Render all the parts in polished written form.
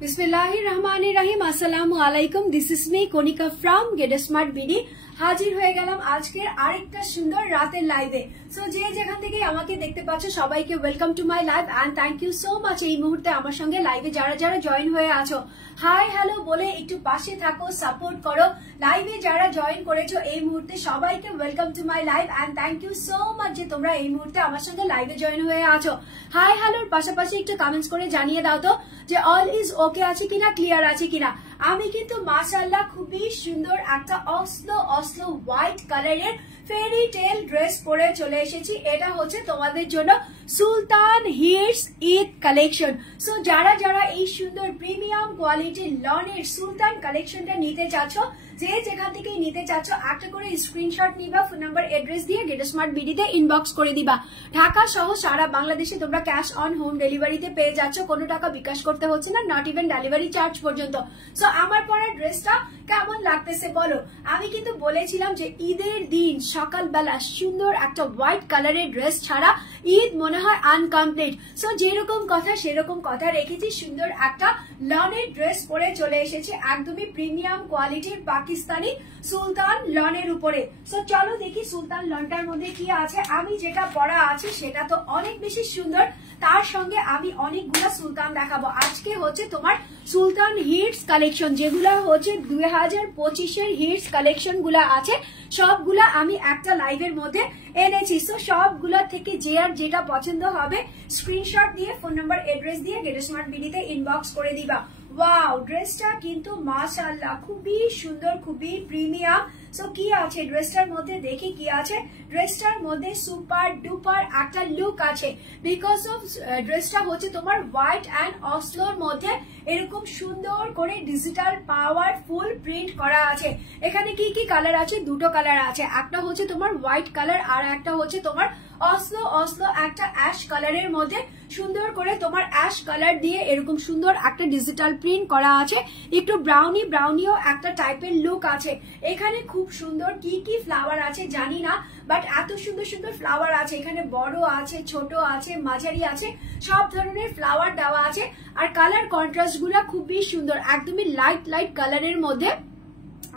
बिस्मिल्लाहिर्रहमानिर्रहीम अस्सलामु आलाइकुम। This is me Konika from Get Smart BD. হাজির হয়ে গেলাম আজকের আরেকটা সুন্দর রাতের লাইভে। সো যে যেখান থেকে আমাকে দেখতে পাচ্ছ সবাইকে welcome to my live and thank you so much এই মুহূর্তে আমার সঙ্গে লাইভে যারা যারা জয়েন হয়ে আছো হাই হ্যালো বলে একটু পাশে থাকো, সাপোর্ট করো। লাইভে যারা জয়েন করেছো এই মুহূর্তে সবাইকে welcome to my live and thank you so much যে তোমরা এই মুহূর্তে আমার সঙ্গে লাইভে জয়েন হয়ে আছো। হাই হ্যালোর পাশাপাশি একটু কমেন্টস করে জানিয়ে দাও তো যে অল ইজ ওকে আছে কিনা, ক্লিয়ার আছে কিনা। আমি কিন্তু মাশাআল্লাহ খুবই সুন্দর একটা অসলো হোয়াইট কালারের ফেরি টেল ড্রেস পরে চলে এসেছি। এটা হচ্ছে তোমাদের জন্য সুলতান হিটস ঈদ কালেকশন। সো যারা যারা এই সুন্দর প্রিমিয়াম কোয়ালিটির লনের সুলতান কালেকশনটা নিতে চাচ্ছ, যে যেখান থেকে নিতে চাচ্ছ একটা করে স্ক্রিনশট নিবা, ফোন নাম্বার এড্রেস দিয়ে গেট স্মার্ট বিডিতে ইনবক্স করে দিবা। ঢাকা সহ সারা বাংলাদেশে তোমরা ক্যাশ অন হোম ডেলিভারিতে পেয়ে যাচ্ছ, কোনো টাকা বিকাশ করতে হচ্ছে না, নট ইভেন ডেলিভারি চার্জ পর্যন্ত। সো আমার পরা ড্রেসটা কেমন লাগতেছে বলো। আমি কিন্তু বলেছিলাম যে ঈদের দিন সকালবেলা সুন্দর একটা হোয়াইট কালারের ড্রেস ছাড়া ঈদ মনে হয় আনকমপ্লিট। সো যেরকম কথা সেরকম কথা রেখেছি, সুন্দর একটা লনের ড্রেস পরে চলে এসেছে একদমই প্রিমিয়াম কোয়ালিটির পাকিস্তানি সুলতান লনের উপরে। সো চলো দেখি সুলতান লনটার মধ্যে কি আছে। আমি যেটা পরা আছে সেটা তো অনেক বেশি সুন্দর, তার সঙ্গে আমি অনেকগুলা সুলতান দেখাবো। আজকে হচ্ছে তোমার সুলতান হিটস কালেকশন, যেগুলা হচ্ছে 2025-এর হিটস কালেকশন গুলা আছে সবগুলা আমি একটা লাইভের মধ্যে এনেছি। সো সবগুলা থেকে যে আর যেটা পছন্দ হবে স্ক্রিনশট দিয়ে ফোন নাম্বার এড্রেস দিয়ে গেট স্মার্ট বিডিতে ইনবক্স করে দিবা। ওয়াও, ড্রেসটা কিন্তু মাশাআল্লাহ খুবই সুন্দর, খুবই প্রিমিয়াম। সো কি আছে ড্রেসটার মধ্যে দেখি কি আছে। ড্রেসটার মধ্যে সুপার ডুপার একটা লুক আছে, বিকজ অফ ড্রেসটা হচ্ছে তোমার হোয়াইট অ্যান্ড অসলোর মধ্যে এরকম সুন্দর করে ডিজিটাল পাওয়ারফুল প্রিন্ট করা আছে। এখানে কি কি কালার আছে? দুটো কালার আছে, একটা হচ্ছে তোমার হোয়াইট কালার আর একটা হচ্ছে তোমার অসলো একটা অ্যাশ কালারের মধ্যে সুন্দর করে তোমার অ্যাশ কালার দিয়ে এরকম সুন্দর একটা ডিজিটাল প্রিন্ট করা আছে। একটু ব্রাউনিও একটা টাইপের লুক আছে। এখানে খুব সুন্দর কি কি ফ্লাওয়ার আছে জানি না, বাট এত সুন্দর সুন্দর ফ্লাওয়ার আছে। এখানে বড় আছে, ছোট আছে, মাঝারি আছে, সব ধরনের ফ্লাওয়ার দেওয়া আছে। আর কালার কন্ট্রাস্ট গুলা খুবই সুন্দর, একদমই লাইট কালারের মধ্যে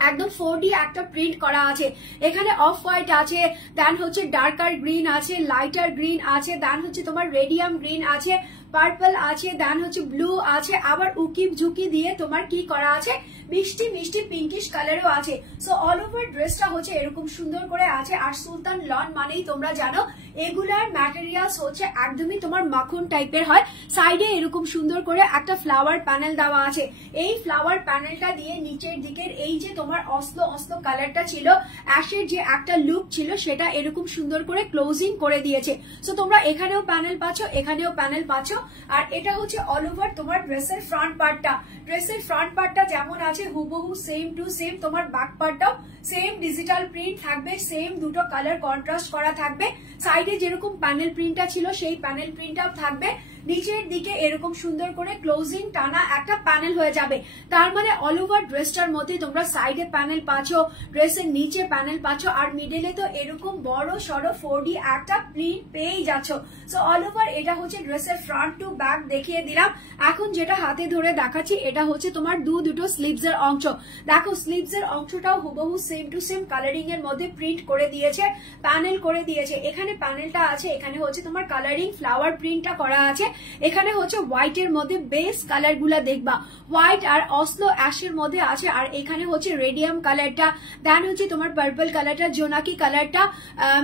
একদম 4D একটা প্রিন্ট করা আছে। এখানে অফ হোয়াইট আছে, দেন হচ্ছে ডার্কার গ্রিন আছে, লাইটার গ্রিন আছে, দেন হচ্ছে তোমার রেডিয়াম গ্রিন আছে, পার্পল আছে, দেন হচ্ছে ব্লু আছে, আবার উকি ঝুঁকি দিয়ে তোমার কি করা আছে মিষ্টি মিষ্টি পিঙ্কিশ কালারও আছে। সো অল ওভার ড্রেসটা হচ্ছে এরকম সুন্দর করে আছে। আর সুলতান লন মানেই তোমরা জানো এগুলার ম্যাটেরিয়ালস হচ্ছে একদমই তোমার মাখন টাইপের হয়। সাইডে এরকম সুন্দর করে একটা ফ্লাওয়ার প্যানেল দেওয়া আছে। এই ফ্লাওয়ার প্যানেলটা দিয়ে নিচের দিকের এই যে তোমার অসলো কালারটা ছিল, অ্যাশের যে একটা লুক ছিল, সেটা এরকম সুন্দর করে ক্লোজিং করে দিয়েছে। সো তোমরা এখানেও প্যানেল পাচ্ছ, এখানেও প্যানেল পাচ্ছ। আর এটা হচ্ছে অল ওভার তোমার ড্রেসের ফ্রন্ট পার্টটা। ড্রেসের ফ্রন্ট পার্টটা যেমন আছে হুবহু সেম টু সেম তোমার ব্যাক পার্টটাও সেম ডিজিটাল প্রিন্ট থাকবে, সেম দুটো কালার কন্ট্রাস্ট করা থাকবে। সাইডে যেরকম প্যানেল প্রিন্টটা ছিল সেই প্যানেল প্রিন্টটাও থাকবে। নিচের দিকে এরকম সুন্দর করে ক্লোজিং টানা একটা প্যানেল হয়ে যাবে। তার মানে অল ওভার ড্রেসটার মধ্যে তোমরা সাইডে প্যানেল পাচ্ছ, ড্রেসের নিচে প্যানেল পাচ্ছ, আর মিডলে তো এরকম বড় সড়ো 4D একটা প্রিন্ট পেয়েই যাচ্ছ। সো অল ওভার এটা হচ্ছে ড্রেসের ফ্রন্ট টু ব্যাক দেখিয়ে দিলাম। এখন যেটা হাতে ধরে দেখাচ্ছি এটা হচ্ছে তোমার দুটো স্লিভস এর অংশ। দেখো স্লিভস এর অংশটাও হুবহু সেম টু সেম কালারিং এর মধ্যে প্রিন্ট করে দিয়েছে, প্যানেল করে দিয়েছে। এখানে প্যানেলটা আছে, এখানে হচ্ছে তোমার কালারিং ফ্লাওয়ার প্রিন্টটা করা আছে। এখানে হচ্ছে হোয়াইট এর মধ্যে বেস কালার গুলা দেখবা, হোয়াইট আর অসলো অ্যাশের মধ্যে আছে। আর এখানে হচ্ছে রেডিয়াম কালারটা, দেন হচ্ছে তোমার পার্পল কালারটা, জোনাকি কালারটা,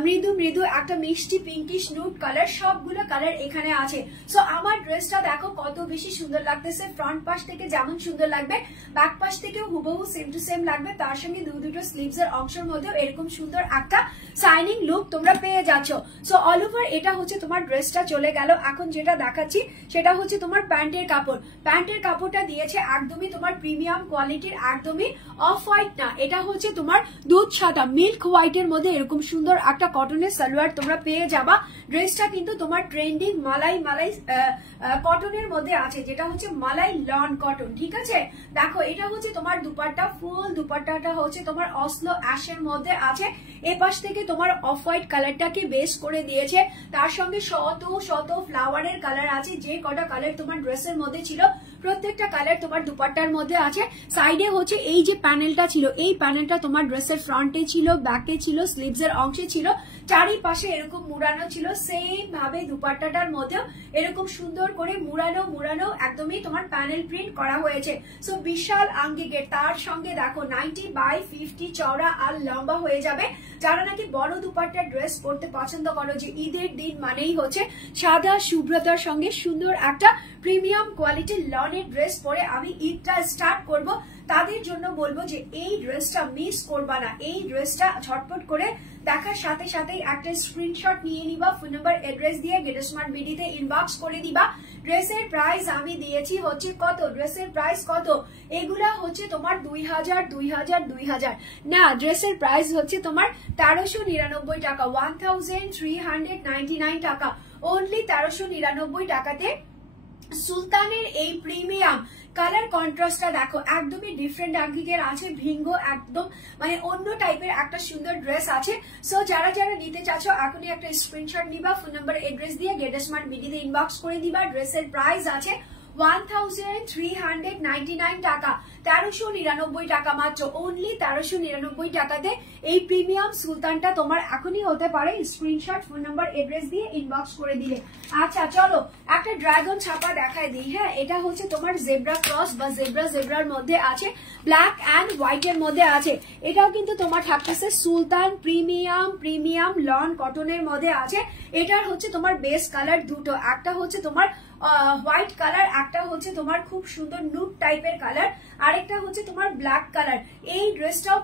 মৃদু একটা মিষ্টি পিঙ্কিশ নুড কালার, সবগুলো কালার এখানে আছে। সো আমার ড্রেসটা দেখো কত বেশি সুন্দর লাগতেছে। ফ্রন্ট পাশ থেকে যেমন সুন্দর লাগবে, ব্যাক পাশ থেকেও হুবহু সেম টু সেম লাগবে। তার সঙ্গে দুটো স্লিভস এর অংশের মধ্যেও এরকম সুন্দর একটা শাইনিং লুক তোমরা পেয়ে যাচ্ছ। সো অল ওভার এটা হচ্ছে তোমার ড্রেসটা চলে গেল। এখন যেটা দেখাচ্ছি সেটা হচ্ছে তোমার প্যান্টের কাপড়। প্যান্টের কাপড়টা দিয়েছে একদমই তোমার প্রিমিয়াম কোয়ালিটির, একদমই অফ হোয়াইট না, এটা হচ্ছে তোমার দুধ সাদা মিল্ক হোয়াইট এর মধ্যে এরকম সুন্দর একটা কটনের সালোয়ার তোমরা পেয়ে যাবা। ড্রেসটা কিন্তু তোমার ট্রেন্ডিং মালাই কটনের মধ্যে আছে, যেটা হচ্ছে মালাই লন কটন। ঠিক আছে, দেখো এটা হচ্ছে তোমার দুপাট্টা, ফুল দুপাট্টাটা হচ্ছে তোমার অসলো অ্যাশের মধ্যে আছে। এপাশ থেকে তোমার অফ হোয়াইট কালারটাকে বেস করে দিয়েছে, তার সঙ্গে শত ফ্লাওয়ারের কালার কালার আছে, যে কটা কালার তোমার ড্রেসের মধ্যে ছিল প্রত্যেকটা কালার তোমার দুপাট্টার মধ্যে আছে। সাইডে হচ্ছে এই যে প্যানেলটা ছিল, এই প্যানেলটা তোমার ড্রেসের ফ্রন্টে ছিল, ব্যাকে ছিল, স্লিভস এর অংশে ছিল, চারিপাশে এরকম মুড়ানো ছিল। সেম ভাবে দুপাট্টাটার মধ্যেও এরকম সুন্দর করে মুড়ানো একদমই তোমার প্যানেল প্রিন্ট করা হয়েছে। সো বিশাল আঙ্গিকের, তার সঙ্গে দেখো 90/50 চওড়া আর লম্বা হয়ে যাবে। যারা নাকি বড় দুপাট্টার ড্রেস পরতে পছন্দ করো, যে ঈদের দিন মানেই হচ্ছে সাদা শুভ্রতার সঙ্গে সুন্দর একটা প্রিমিয়াম কোয়ালিটির লনের ড্রেস পরে আমি ঈদটা স্টার্ট করব, তাদের জন্য বলবো যে এই ড্রেসটা মিস করবা না। এই ড্রেসটা ঝটপট করে দেখার সাথে সাথেই একটা স্ক্রিনশট নিয়ে নিবা, ফোন নাম্বার অ্যাড্রেস দিয়ে গেটস্মার্ট বিডিতে ইনবক্স করে দিবা। ড্রেসের প্রাইস আমি দিয়েছি হচ্ছে কত, ড্রেসের প্রাইস কত, এগুলা হচ্ছে তোমার 2000 না, ড্রেসের প্রাইস হচ্ছে তোমার 1399 টাকা, 1399 টাকা, অনলি 1399 টাকাতে সুলতানের এই প্রিমিয়াম কালার কন্ট্রাস্টটা দেখো, একদমই ডিফারেন্ট আঙ্গিকের আছে, ভিঙ্গো একদম মানে অন্য টাইপের একটা সুন্দর ড্রেস আছে। সো যারা যারা নিতে চাচ্ছ এখনই একটা স্ক্রিনশট নিবা, ফোন নাম্বার অ্যাড্রেস দিয়ে গেটস্মার্ট বিডিতে ইনবক্স করে দিবা। ড্রেসের প্রাইস আছে 1399 টাকা, 1399 টাকা মাত্র, অনলি 1399 টাকাতে এই প্রিমিয়াম সুলতানটা তোমার এখনই হতে পারে। স্ক্রিনশট, ফোন নাম্বার, অ্যাড্রেস দিয়ে ইনবক্স করে দিলে। আচ্ছা চলো একটা ড্রাগন ছাপা দেখায় দিই। হ্যাঁ, এটা হচ্ছে তোমার জেব্রা ক্রস বা জেব্রার মধ্যে আছে, ব্ল্যাক অ্যান্ড হোয়াইট এর মধ্যে আছে। এটাও কিন্তু তোমার থাকতেছে সুলতান প্রিমিয়াম লন কটনের মধ্যে আছে। এটার হচ্ছে তোমার বেস কালার দুটো, একটা হচ্ছে তোমার হোয়াইট কালার, একটা হচ্ছে তোমার খুব সুন্দর নুড টাইপের কালার, আরেকটা হচ্ছে তোমার ব্ল্যাক কালার। এই ড্রেসটাও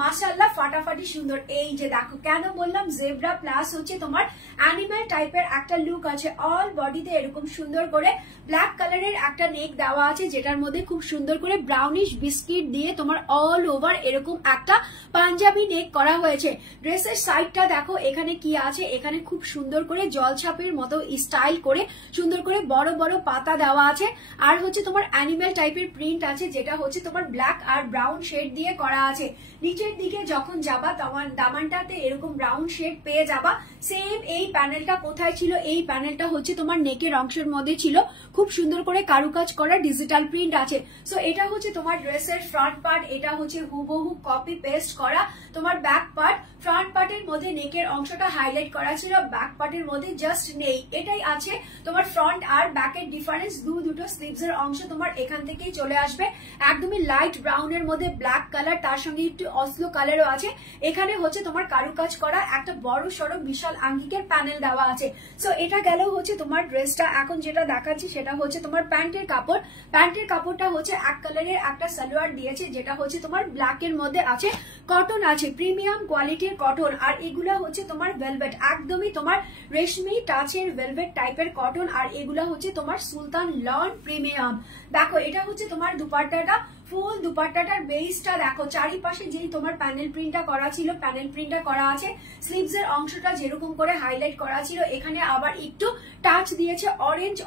মাশাআল্লাহ ফাটাফাটি সুন্দর। এই যে দেখো, কেন বললাম জেব্রা প্লাস হচ্ছে তোমার অ্যানিমাল টাইপের একটা লুক আছে। অল বডিতে এরকম সুন্দর করে ব্ল্যাক কালারের একটা নেক দেওয়া আছে, যেটার মধ্যে খুব সুন্দর করে ব্রাউনিশ বিস্কিট দিয়ে তোমার অল ওভার এরকম একটা পাঞ্জাবি নেক করা হয়েছে। ড্রেসের সাইডটা দেখো, এখানে কি আছে, এখানে খুব সুন্দর করে জলছাপের মতো স্টাইল করে সুন্দর করে বড় বড় পাতা দেওয়া আছে। আর হচ্ছে তোমার অ্যানিমাল টাইপের প্রিন্ট আছে, যেটা হচ্ছে তোমার ব্ল্যাক আর ব্রাউন শেড দিয়ে করা আছে। নিচের দিকে যখন যাবা তোমার দামানটাতে এরকম ব্রাউন শেড পেয়ে যাবা। সেম এই প্যানেলটা কোথায় ছিল, এই প্যানেলটা হচ্ছে তোমার নেকের অংশের মধ্যে ছিল, খুব সুন্দর করে কারুকাজ করা ডিজিটাল প্রিন্ট আছে। সো এটা হচ্ছে তোমার ড্রেসের ফ্রন্ট পার্ট, এটা হচ্ছে হুবহু কপি পেস্ট করা তোমার ব্যাক পার্ট। ফ্রন্ট পার্টের মধ্যে নেকের অংশটা হাইলাইট করা ছিল, ব্যাক পার্টের মধ্যে জাস্ট নেই। এটাই আছে তোমার ফ্রন্ট আর ব্যাকের ডিফারেন্স। দুটো স্লিভস এর অংশ তোমার এখান থেকেই চলে আসবে, একদমই লাইট ব্রাউনের মধ্যে ব্ল্যাক কালার, তার সঙ্গে একটু অসলো কালারও আছে। এখানে হচ্ছে তোমার কারুকাজ করা একটা বড় সড়ো বিশাল আঙ্গিকের প্যানেল দেওয়া আছে। সো এটা গেল হচ্ছে তোমার ড্রেসটা। এখন যেটা দেখাচ্ছি সেটা হচ্ছে তোমার প্যান্টের কাপড়। প্যান্টের কাপড়টা হচ্ছে এক কালারের একটা সালোয়ার দিয়েছে, যেটা হচ্ছে তোমার ব্ল্যাক এর মধ্যে আছে, কটন আছে, প্রিমিয়াম কোয়ালিটির কটন। আর এগুলা হচ্ছে তোমার ভেলভেট, একদমই তোমার রেশমি টাচের ভেলভেট টাইপের কটন। আর এগুলা হচ্ছে তোমার সুলতান লন প্রিমিয়াম। দেখো এটা হচ্ছে তোমার দুপাট্টাটা, ফুল দুপাট্টাটার বেসটা দেখো, চারিপাশে যেই তোমার প্যানেল প্রিন্টটা করা ছিল, প্যানেল প্রিন্টটা করা আছে। স্লিভস এর অংশটা যেরকম করে হাইলাইট করা ছিল, এখানে আবার একটু টাচ দিয়েছে অরেঞ্জ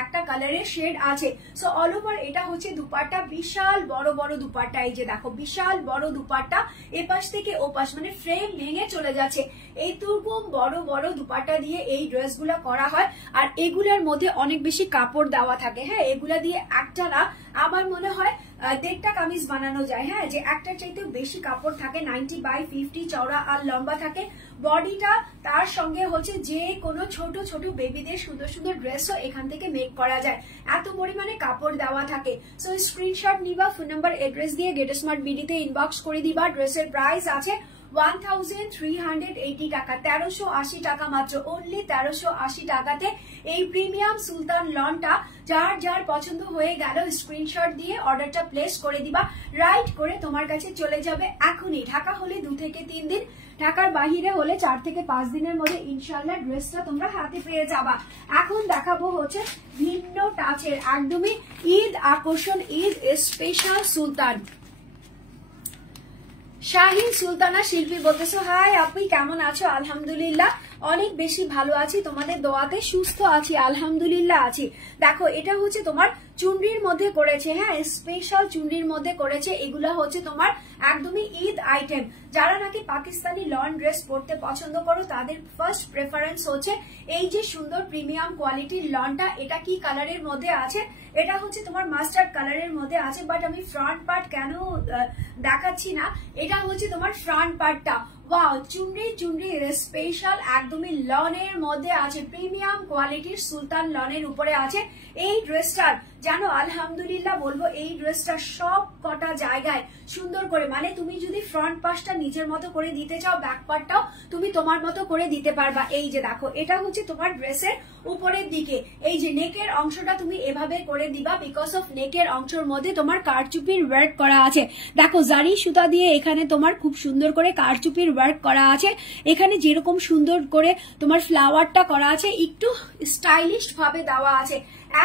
একটা কালারের শেড আছে। সো অল ওভার এটা হচ্ছে দুপাট্টা, বিশাল বড় বড় দুপাট্টা। এই যে দেখো, বিশাল বড় দুপাট্টা, এপাশ থেকে ওপাশ মানে ফ্রেম ভেঙে চলে যাচ্ছে। এইরকম বড় বড় দুপাট্টা দিয়ে এই ড্রেসগুলো করা হয়। আর এগুলার মধ্যে অনেক বেশি কাপড় দেওয়া থাকে। হ্যাঁ, এগুলা দিয়ে একটা না, আমার মনে হয় 1.5টা কামিজ বানানো যায়। হ্যাঁ, যে একটার চাইতে বেশি কাপড় থাকে, 90/50 চওড়া আর লম্বা থাকে বডিটা। তার সঙ্গে হচ্ছে যে কোনো ছোট ছোট বেবিদের সুন্দর সুন্দর ড্রেসও এখান থেকে মেক করা যায়, এত পরিমাণে কাপড় দেওয়া থাকে। সো স্ক্রিনশট নিবা, ফোন নাম্বার অ্যাড্রেস দিয়ে গেটস্মার্ট বিডিতে ইনবক্স করে দিবা। ড্রেসের প্রাইস আছে 1380 টাকা, 1380 টাকা মাত্র, অনলি 1380 টাকাতে এই প্রিমিয়াম সুলতান লনটা। যার যার পছন্দ হয়ে গেল স্ক্রিনশট দিয়ে অর্ডারটা প্লেস করে দিবা, রাইট করে তোমার কাছে চলে যাবে এখনই। ঢাকা হলে 2 থেকে 3 দিন, ঢাকার বাহিরে হলে 4 থেকে 5 দিনের মধ্যে ইনশাল্লাহ ড্রেসটা তোমরা হাতে পেয়ে যাবা। এখন দেখাবো হচ্ছে ভিন্ন টাচের একদমই ঈদ আকর্ষণ, ঈদ স্পেশাল সুলতান। শাহিন সুলতানা শিল্পী বলতেছো, হাই আপনি কেমন আছো? আলহামদুলিল্লাহ অনেক বেশি ভালো আছি, তোমাদের দোয়াতে সুস্থ আছি, আলহামদুলিল্লাহ আছি। দেখো এটা হচ্ছে তোমার চুনরির মধ্যে করেছে, হ্যাঁ স্পেশাল চুনরির মধ্যে করেছে। এগুলা হচ্ছে তোমার একদমই ঈদ আইটেম। যারা নাকি পাকিস্তানি লন ড্রেস পরতে পছন্দ করো তাদের ফার্স্ট প্রেফারেন্স হচ্ছে এই যে সুন্দর প্রিমিয়াম কোয়ালিটির লনটা। এটা কি কালারের মধ্যে আছে? এটা হচ্ছে তোমার মাস্টার্ড কালারের মধ্যে আছে, বাট আমি ফ্রন্ট পার্ট কেন দেখাচ্ছি না, এটা হচ্ছে তোমার ফ্রন্ট পার্টটা। ওয়াও, চুনরি চুনরি স্পেশাল একদমই লনের মধ্যে আছে, প্রিমিয়াম কোয়ালিটির সুলতান লনের উপরে আছে এই ড্রেসটার। জানো আলহামদুলিল্লাহ বলবো, এই ড্রেসটা সব কটা জায়গায় সুন্দর করে, মানে তুমি যদি ফ্রন্ট পাশটা নিজের মতো করে দিতে চাও, ব্যাক পার্টটাও তুমি তোমার মতো করে দিতে পারবা। এই যে দেখো, এটা হচ্ছে তোমার ড্রেসের উপরের দিকে এই যে নেকের অংশটা তুমি এভাবে করে দিবা, বিকজ অফ নেকের অংশের মধ্যে তোমার কারচুপির ওয়ার্ক করা আছে। দেখো জারি সুতা দিয়ে এখানে তোমার খুব সুন্দর করে কারচুপির ওয়ার্ক করা আছে। এখানে যেরকম সুন্দর করে তোমার ফ্লাওয়ারটা করা আছে, একটু স্টাইলিশ ভাবে দেওয়া আছে,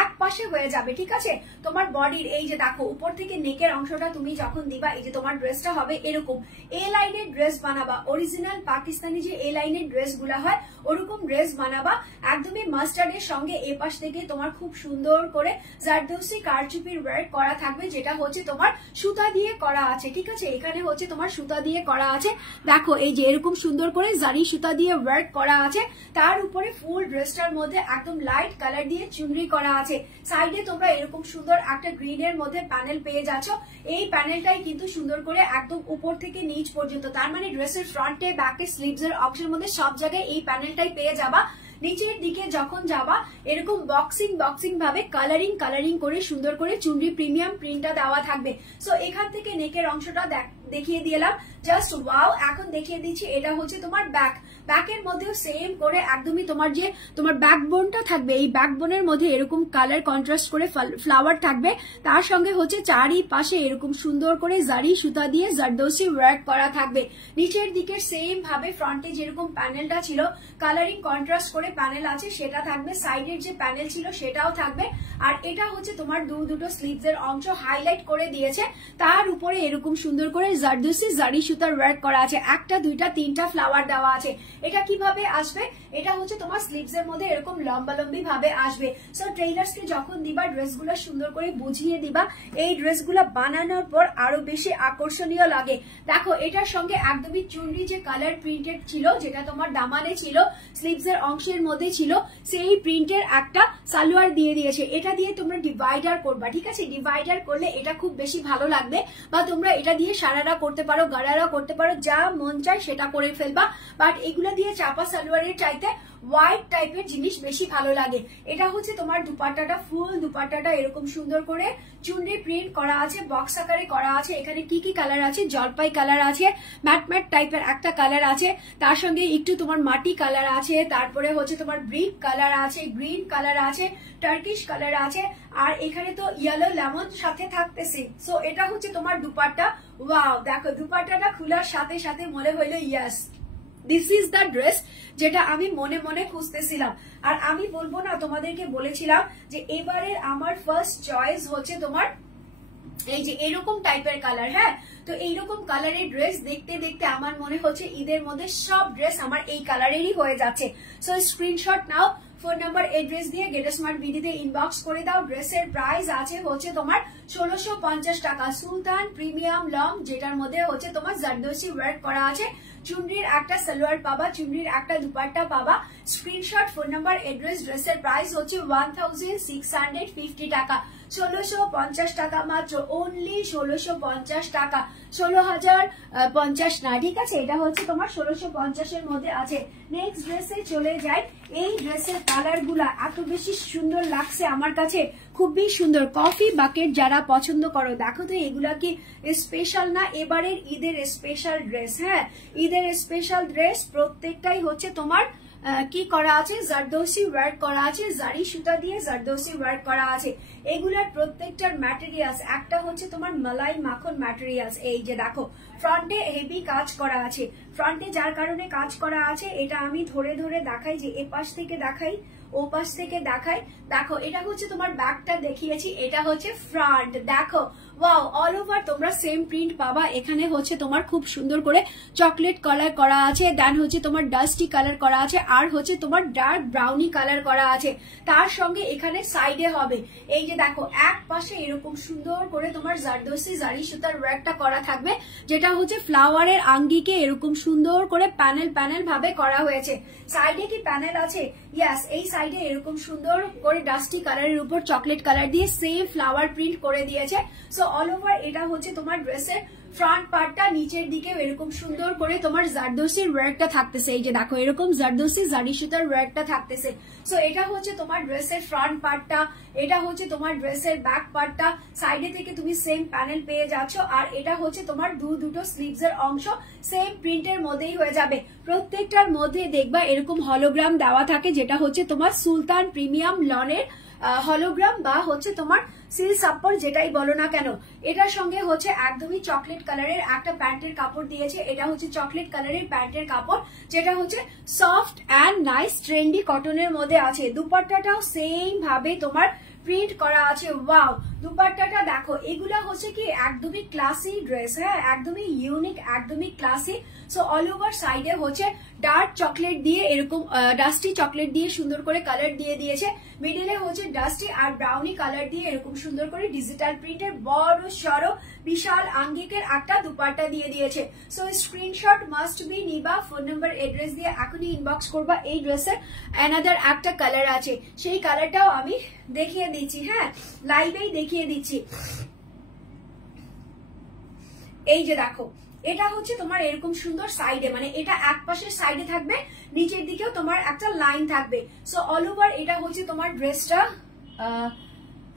এক পাশে হয়ে যাবে, ঠিক আছে। তোমার বডির এই যে দেখো উপর থেকে নেকের অংশটা তুমি যখন দিবা, এই যে তোমার ড্রেসটা হবে এরকম এ লাইনের ড্রেস বানাবা, অরিজিনাল পাকিস্তানি যে এ লাইনের ড্রেস গুলা হয় ওরকম ড্রেস বানাবা, একদমই মাস্টার্ডের সঙ্গে এ পাশ থেকে তোমার খুব সুন্দর করে জারদৌসি কারচুপির ওয়ার্ক করা থাকবে, যেটা হচ্ছে তোমার সুতা দিয়ে করা আছে, ঠিক আছে। এখানে হচ্ছে তোমার সুতা দিয়ে করা আছে, দেখো এই যে এরকম সুন্দর করে জারি সুতা দিয়ে ওয়ার্ক করা আছে। তার উপরে ফুল ড্রেসটার মধ্যে একদম লাইট কালার দিয়ে চুনরি করা আছে। সাইডে তোমরা এরকম সুন্দর একটা গ্রিনের মধ্যে প্যানেল পেয়ে যাচ্ছ। এই প্যানেলটাই কিন্তু সুন্দর করে একদম উপর থেকে নিচ পর্যন্ত, তার মানে ড্রেসের ফ্রন্টে ব্যাকে স্লিভস এর অংশের মধ্যে সব জায়গায় এই প্যানেলটাই পেয়ে যাবা। নিচের দিকে যখন যাবা এরকম বক্সিং বক্সিং ভাবে কালারিং করে সুন্দর করে চুনরি প্রিমিয়াম প্রিন্টটা দেওয়া থাকবে। সো এখান থেকে নেকের অংশটা দেখিয়ে দিলাম, জাস্ট ওয়াও। এখন দেখিয়ে দিচ্ছি এটা হচ্ছে তোমার ব্যাকের মধ্যেও সেম করে একদমই তোমার যে তোমার ব্যাকবোনটা থাকবে, এই ব্যাকবোনের মধ্যে এরকম কালার কন্ট্রাস্ট করে ফ্লাওয়ার থাকবে, তার সঙ্গে হচ্ছে চারিপাশে এরকম সুন্দর করে জারি সুতা দিয়ে জারদৌসি ওয়ার্ক করা থাকবে। নিচের দিকে সেম ভাবে ফ্রন্টে যেরকম প্যানেলটা ছিল কালারিং কন্ট্রাস্ট করে প্যানেল আছে সেটা থাকবে, সাইডের যে প্যানেল ছিল সেটাও থাকবে। আর এটা হচ্ছে তোমার দুটো স্লিভস এর অংশ হাইলাইট করে দিয়েছে, তার উপরে এরকম সুন্দর করে জারদৌসি জারি সুতার ওয়ার্ক করা আছে, একটা দুইটা তিনটা ফ্লাওয়ার দেওয়া আছে। এটা কিভাবে আসবে? এটা হচ্ছে তোমার স্লিভস এর মধ্যে এরকম লম্বালম্বি ভাবে আসবে। সো ট্রেইলার্স কে যখন দিবা ড্রেসগুলো সুন্দর করে বুঝিয়ে দিবা, এই ড্রেসগুলো বানানোর পর আরো বেশি আকর্ষণীয় লাগে। দেখো এটার সঙ্গে একদমই চুনরি যে কালার প্রিন্টেড ছিল, যেটা তোমার দামানে ছিল, স্লিভস এর অংশের মধ্যে ছিল, সেই প্রিন্টের একটা সালোয়ার দিয়ে দিয়েছে। এটা দিয়ে তোমরা ডিভাইডার করবা, ঠিক আছে। ডিভাইডার করলে এটা খুব বেশি ভালো লাগবে, বা তোমরা এটা দিয়ে সারারা করতে পারো, গারারা করতে পারো, যা মন চায় সেটা করে ফেলবা। বাট এগুলো দিয়ে চাপা সালোয়ারের চাইতে হোয়াইট টাইপের জিনিস বেশি ভালো লাগে। এটা হচ্ছে তোমার দুপাট্টাটা, ফুল দুপাট্টাটা এরকম সুন্দর করে চুনরি প্রিন্ট করা আছে, বক্স আকারে করা আছে। এখানে কি কি কালার আছে? জলপাই কালার আছে, ম্যাট টাইপের একটা কালার আছে, তার সঙ্গে একটু তোমার মাটি কালার আছে, তারপরে হচ্ছে তোমার ব্রিক কালার আছে, গ্রিন কালার আছে, টার্কিশ কালার আছে, আর এখানে তো ইয়েলো লেমন সাথে থাকতেছে। সো এটা হচ্ছে তোমার দুপাট্টা। ওয়াও, দেখো দুপাট্টাটা খোলার সাথে সাথে মনে হইলো ইয়াস, দিস ইজ দ্য ড্রেস যেটা আমি মনে মনে খুঁজতেছিলাম। আর আমি বলবো না, তোমাদেরকে বলেছিলাম যে এবারে আমার ফার্স্ট চয়েস হচ্ছে তোমার এই যে এরকম টাইপের কালার। হ্যাঁ, তো এইরকম কালারের ড্রেস দেখতে দেখতে আমার মনে হচ্ছে ঈদের মধ্যে সব ড্রেস আমার এই কালারেরই হয়ে যাচ্ছে। সো স্ক্রিনশট নাও, ফোন নাম্বার এড্রেস দিয়ে গেটস্মার্ট বিডিতে ইনবক্স করে দাও। ড্রেসের প্রাইস আছে হচ্ছে তোমার 1650 টাকা, সুলতান প্রিমিয়াম লং, যেটার মধ্যে হচ্ছে তোমার জারদৌসি ওয়ার্ক করা আছে। চুনরির একটা সালোয়ার পাবা, চুনরির একটা দুপাট্টা পাবা। Screenshot, phone number, address. ড্রেসের প্রাইস হচ্ছে 1650 টাকা, 1650 টাকা মাত্র, অনলি 1650 টাকা, 16,050 না, ঠিক আছে। এটা হচ্ছে তোমার 1650 এর মধ্যে আছে। নেক্সট ড্রেসে চলে যাই। এই ড্রেসের কালার গুলা এত বেশি সুন্দর লাগছে আমার কাছে, খুবই সুন্দর। কফি বাকেট যারা পছন্দ করো, দেখো তো এগুলা কি স্পেশাল না? এবারের ঈদের স্পেশাল ড্রেস। হ্যাঁ, ঈদের স্পেশাল ড্রেস প্রত্যেকটাই হচ্ছে তোমার কি করা আছে? জারদৌসি ওয়ার্ক করা আছে, জারি সুতা দিয়ে জারদৌসি ওয়ার্ক করা আছে। এগুলার প্রত্যেকটার ম্যাটেরিয়ালস একটা হচ্ছে তোমার মালাই মাখন ম্যাটেরিয়ালস। এই যে দেখো ফ্রন্টে হেভি কাজ করা আছে, ফ্রন্টে যার কারণে কাজ করা আছে এটা আমি ধরে ধরে দেখাই, যে এপাশ থেকে দেখাই। ওপাশ থেকে দেখাই। দেখো এটা হচ্ছে তোমার ব্যাকটা দেখিয়েছি, এটা হচ্ছে ফ্রন্ট। দেখো ওয়াও, অল ওভার তোমরা সেম প্রিন্ট পাবা। এখানে হচ্ছে তোমার খুব সুন্দর করে চকলেট কালার করা আছে, দেন হচ্ছে তোমার ডাস্টি কালার করা আছে, আর হচ্ছে তোমার ডার্ক ব্রাউনি কালার করা আছে। তার সঙ্গে এখানে সাইডে হবে এই যে দেখো এক পাশে এরকম সুন্দর করে তোমার জারদোসি জারি সুতার ওয়ার্কটা করা থাকবে, যেটা হচ্ছে ফ্লাওয়ারের আঙ্গিকে এরকম সুন্দর করে প্যানেল প্যানেল ভাবে করা হয়েছে। সাইডে কি প্যানেল আছে? ইয়াস, এই সাইডে এরকম সুন্দর করে ডাস্টি কালারের উপর চকলেট কালার দিয়ে সেম ফ্লাওয়ার প্রিন্ট করে দিয়েছে। সো অল ওভার এটা হচ্ছে তোমার ড্রেসের ফ্রন্ট পার্টটা। নিচের দিকে এরকম সুন্দর করে তোমার জারদোসির ওয়ার্কটা থাকতেছে, এই যে দেখো এরকম জারদোসি জারি সুতার ওয়ার্কটা থাকতেছে। সো এটা হচ্ছে তোমার ড্রেসের ফ্রন্ট পার্টটা, এটা হচ্ছে তোমার ড্রেসের ব্যাক পার্টটা। সাইডে থেকে তুমি সেম প্যানেল পেয়ে যাচ্ছ, আর এটা হচ্ছে তোমার দুটো স্লিভস এর অংশ সেম প্রিন্টের মধ্যেই হয়ে যাবে। প্রত্যেকটার মধ্যে দেখবা এরকম হলোগ্রাম দেওয়া থাকে, যেটা হচ্ছে তোমার সুলতান প্রিমিয়াম লনের হলোগ্রাম বা হচ্ছে তোমার সিল সাপ্পর যেটাই বলো না কেন। এটার সঙ্গে হচ্ছে একদমই চকলেট কালারের একটা প্যান্টের কাপড় দিয়েছে, এটা হচ্ছে চকলেট কালারের প্যান্টের কাপড়, যেটা হচ্ছে সফট অ্যান্ড নাইস ট্রেন্ডি কটনের মধ্যে আছে। দুপাট্টাটাও সেম ভাবে তোমার প্রিন্ট করা আছে। ওয়াও, দুপাট্টাটা দেখো, এগুলা হচ্ছে কি একদমই ক্লাসি ড্রেস, হ্যাঁ একদমই ইউনিক, একদমই ক্লাসি। সো অল ওভার সাইডে হচ্ছে ডার্ক চকলেট দিয়ে এরকম ডাস্টি চকলেট দিয়ে সুন্দর করে কালার দিয়ে দিয়েছে। মিডিলে হচ্ছে ডাস্টি আর ব্রাউনি কালার দিয়ে এরকম সুন্দর করে ডিজিটাল প্রিন্টের বড় সড়ো বিশাল আঙ্গিকের একটা দুপাট্টা দিয়ে দিয়েছে। সো স্ক্রিনশট মাস্ট বি নিবা, ফোন নাম্বার এড্রেস দিয়ে এখনই ইনবক্স করবা। এই ড্রেসের অ্যানাদার একটা কালার আছে, সেই কালারটাও আমি দেখিয়ে দিচ্ছি, হ্যাঁ লাইভেই দেখিয়ে দিচ্ছি। এই যে দেখো এটা হচ্ছে তোমার এরকম সুন্দর সাইডে, মানে এটা এক পাশের সাইডে থাকবে, নিচের দিকেও তোমার একটা লাইন থাকবে। সো অল ওভার এটা হচ্ছে তোমার ড্রেসটা।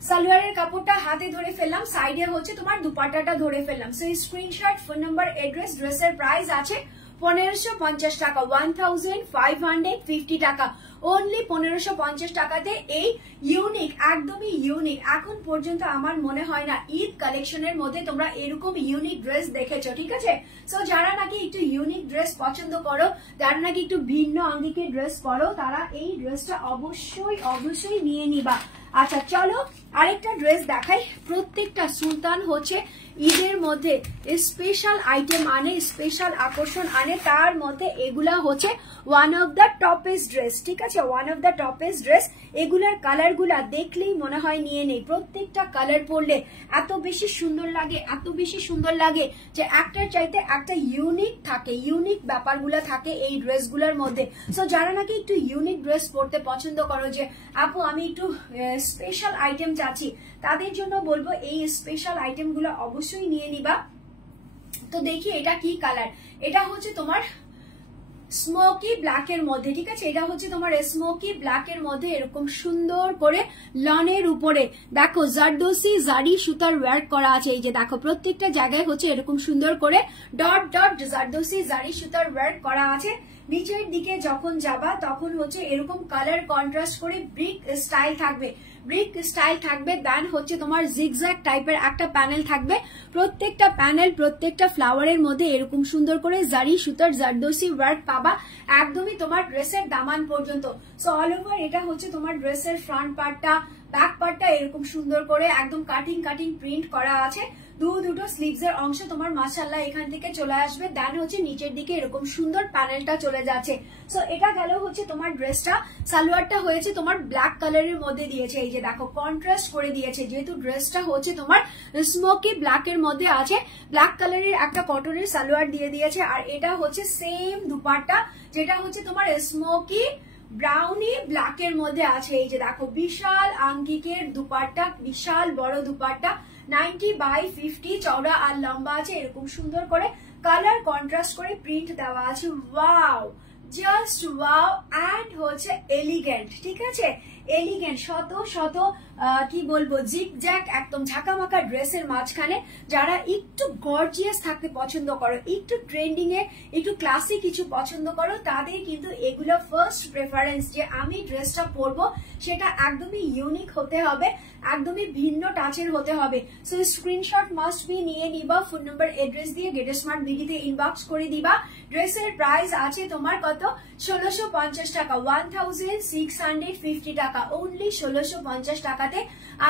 সালোয়ারের কাপড়টা হাতে ধরে ফেললাম, সাইডে হচ্ছে তোমার দুপাট্টাটা ধরে ফেললাম। So screenshot, phone number, address. ড্রেসের প্রাইস আছে 1550 টাকা, 1550 টাকা, অনলি 1550 টাকাতে এই ইউনিক, একদমই ইউনিক। এখন পর্যন্ত আমার মনে হয় না ঈদ কালেকশনের মধ্যে তোমরা এরকম ইউনিক ড্রেস দেখেছো, ঠিক আছে? সো যারা নাকি একটু ইউনিক ড্রেস পছন্দ করো, যারা নাকি একটু ভিন্ন আঙ্গিকের ড্রেস পরো, তারা এই ড্রেসটা অবশ্যই অবশ্যই নিয়ে নিবা। আচ্ছা চলো আরেকটা ড্রেস দেখাই। প্রত্যেকটা সুলতান হচ্ছে ঈদের মধ্যে স্পেশাল আইটেম আনে, স্পেশাল আকর্ষণ আনে, তার মধ্যে এগুলা হচ্ছে one of the toppest dress, ঠিক আছে? One of the toppest dress. এগুলার কালার গুলা দেখলেই মনে হয় নিয়ে নেই। প্রত্যেকটা কালার পরলে এত বেশি সুন্দর লাগে, এত বেশি সুন্দর লাগে যে একটার চাইতে একটা ইউনিক থাকে, ইউনিক ব্যাপারগুলা থাকে এই ড্রেসগুলোর মধ্যে। সো যারা নাকি একটু ইউনিক ড্রেস পরতে পছন্দ করো, যে আপু আমি একটু স্পেশাল আইটেম চাচ্ছি, তাদের জন্য বলবো এই স্পেশাল আইটেম গুলো অবশ্যই নিয়ে নিবা। তো দেখি এটা কি কালার, এটা হচ্ছে তোমার স্মোকি ব্ল্যাক এর মধ্যে, ঠিক আছে? এটা হচ্ছে তোমার স্মোকি ব্ল্যাক এর মধ্যে এরকম সুন্দর করে লনের উপরে দেখো জারদোসি জারি সুতার ওয়ার্ক করা আছে। এই যে দেখো প্রত্যেকটা জায়গায় হচ্ছে এরকম সুন্দর করে ডট ডট জারদোসি জারি সুতার ওয়ার্ক করা আছে। নিচের দিকে যখন যাবা তখন হচ্ছে এরকম কালার কন্ট্রাস্ট করে ব্রিক স্টাইল থাকবে, ব্রিক স্টাইল থাকবে। দেন হচ্ছে তোমার জিগজ্যাগ টাইপের একটা প্যানেল থাকবে। প্রত্যেকটা প্যানেল, প্রত্যেকটা ফ্লাওয়ারের মধ্যে এরকম সুন্দর করে জারি সুতার জারদোসি ওয়ার্ক পাবা একদমই তোমার ড্রেসের দামান পর্যন্ত। সো অল ওভার এটা হচ্ছে তোমার ড্রেসের ফ্রন্ট পার্টটা, ব্যাক পার্টটা এরকম সুন্দর করে একদম কাটিং কাটিং প্রিন্ট করা আছে। দুটো স্লিভস এর অংশ তোমার মাশাআল্লাহ এখান থেকে চলে আসবে। দেন হচ্ছে নিচের দিকে এরকম সুন্দর প্যানেলটা চলে যাচ্ছে। সো এটা গেল হচ্ছে তোমার ড্রেসটা। সালোয়ারটা হয়েছে তোমার ব্ল্যাক কালারের মধ্যে দিয়েছে, এই যে দেখো কন্ট্রাস্ট করে দিয়েছে, যেহেতু ড্রেসটা হচ্ছে তোমার স্মোকি ব্ল্যাক এর মধ্যে আছে। ব্ল্যাক কালারের একটা কটনের সালোয়ার দিয়ে দিয়েছে, আর এটা হচ্ছে সেম দুপাট্টা, যেটা হচ্ছে তোমার স্মোকি ব্রাউনি ব্ল্যাক এর মধ্যে আছে। এই যে দেখো বিশাল আঙ্গিকের দুপাট্টা, বিশাল বড় দুপাট্টা, 90/50 চওড়া আর লম্বা আছে। এরকম সুন্দর করে কালার কন্ট্রাস্ট করে প্রিন্ট দেওয়া আছে। ওয়াও, জাস্ট ওয়াও, অ্যান্ড হচ্ছে এলিগেন্ট, ঠিক আছে? এলিগেন্ট শত শত কি বলবো জিগ জ্যাক একদম ঝাঁকামাকা ড্রেসের মাঝখানে যারা একটু গর্জিয়াস থাকতে পছন্দ করো, একটু ট্রেন্ডিং এ একটু ক্লাসিক কিছু পছন্দ করো, তাদের কিন্তু এগুলো ফার্স্ট প্রেফারেন্স যে আমি ড্রেসটা পরবো সেটা একদমই ইউনিক হতে হবে, একদমই ভিন্ন টাচের হতে হবে। সো স্ক্রিনশট মাস্ট বি নিয়ে নিবা, ফোন নাম্বার এড্রেস দিয়ে গেট স্মার্ট বিডিতে ইনবক্স করে দিবা। ড্রেসের প্রাইস আছে তোমার কত 1650 টাকা, 1650 টাকা, অনলি 1650 টাকাতে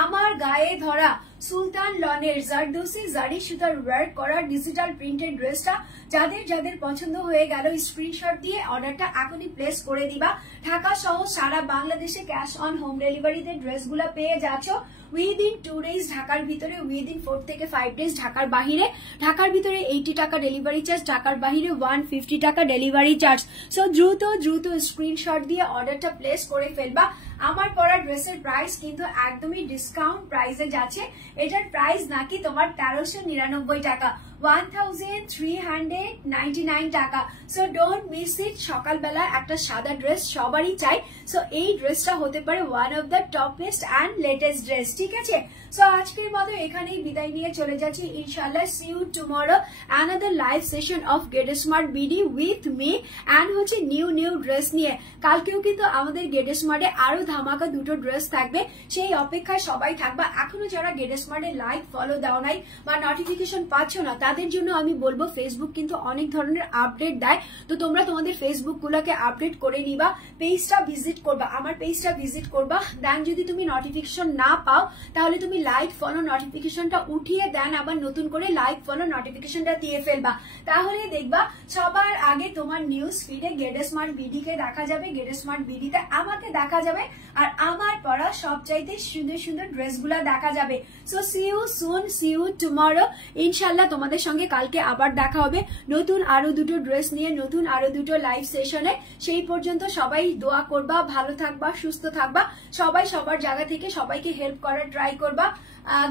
আমার গায়ে ধরা সুলতান লনের জারদোসি জারি সুতার ওয়ার্ক করা ডিজিটাল প্রিন্টেড ড্রেসটা যাদের যাদের পছন্দ হয়ে গেল স্ক্রিনশট দিয়ে অর্ডারটা এখনই প্লেস করে দিবা। ঢাকা সহ সারা বাংলাদেশে ক্যাশ অন হোম ডেলিভারিতে ড্রেসগুলো পেয়ে যাচ্ছ উইদিন 2 ডেজ ঢাকার ভিতরে, উইদিন 4 থেকে 5 ডেজ ঢাকার বাহিরে। ঢাকার ভিতরে 80 টাকা ডেলিভারি চার্জ, ঢাকার বাহিরে 150 টাকা ডেলিভারি চার্জ। সো দ্রুত দ্রুত স্ক্রিনশট দিয়ে অর্ডারটা প্লেস করে ফেলবা। আমার পরা ড্রেসের প্রাইস কিন্তু একদমই ডিসকাউন্ট প্রাইসে যাচ্ছে, এটার প্রাইস নাকি তোমার 1399 টাকা, 1399 টাকা। So don't miss it. সকালবেলা একটা সাদা ড্রেস সবারই চাই, সো এই ড্রেসটা হতে পারে one of the toppest and latest dress, ঠিক আছে। সো আজকের মতো এখানেই বিদায় নিয়ে চলে যাচ্ছি, ইনশাল্লাহ see you tomorrow another live session of get smart BD with me and হচ্ছে নিউ নিউ ড্রেস নিয়ে। কালকেও কিন্তু আমাদের গেট স্মার্টে আরো ধামাকা দুটো ড্রেস থাকবে, সেই অপেক্ষায় সবাই থাকবা। এখনো যারা গেট স্মার্টে লাইক ফলো দাও নাই বা নোটিফিকেশন পাচ্ছ না তাদের জন্য আমি বলবো ফেসবুক কিন্তু অনেক ধরনের আপডেট দেয়, তো তোমরা তোমাদের ফেসবুক গুলোকে আপডেট করে নিবা, পেজটা ভিজিট করবা, আমার পেজটা ভিজিট করবা। দেন যদি তুমি নোটিফিকেশন না পাও তাহলে তুমি লাইক ফলো নোটিফিকেশনটা উঠিয়ে দেন আবার নতুন করে লাইক ফলো নোটিফিকেশনটা দিয়ে ফেলবা, তাহলে দেখবা সবার আগে তোমার নিউজ ফিডে গেট স্মার্ট বিডি কে দেখা যাবে, গেট স্মার্ট বিডিতে আমাকে দেখা যাবে, আর আমার পরা সবচাইতে সুন্দর সুন্দর ড্রেসগুলো দেখা যাবে। So see you soon, see you tomorrow. ইনশাল্লাহ তোমাদের সঙ্গে কালকে আবার দেখা হবে নতুন আরো দুটো ড্রেস নিয়ে, নতুন আরো দুটো লাইভ সেশনে। সেই পর্যন্ত সবাই দোয়া করবা, ভালো থাকবা, সুস্থ থাকবা, সবাই সবার জায়গা থেকে সবাইকে হেল্প করার ট্রাই করবা।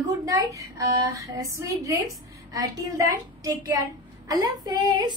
Good night, sweet dreams, till then take care, আল্লাহ হাফেজ।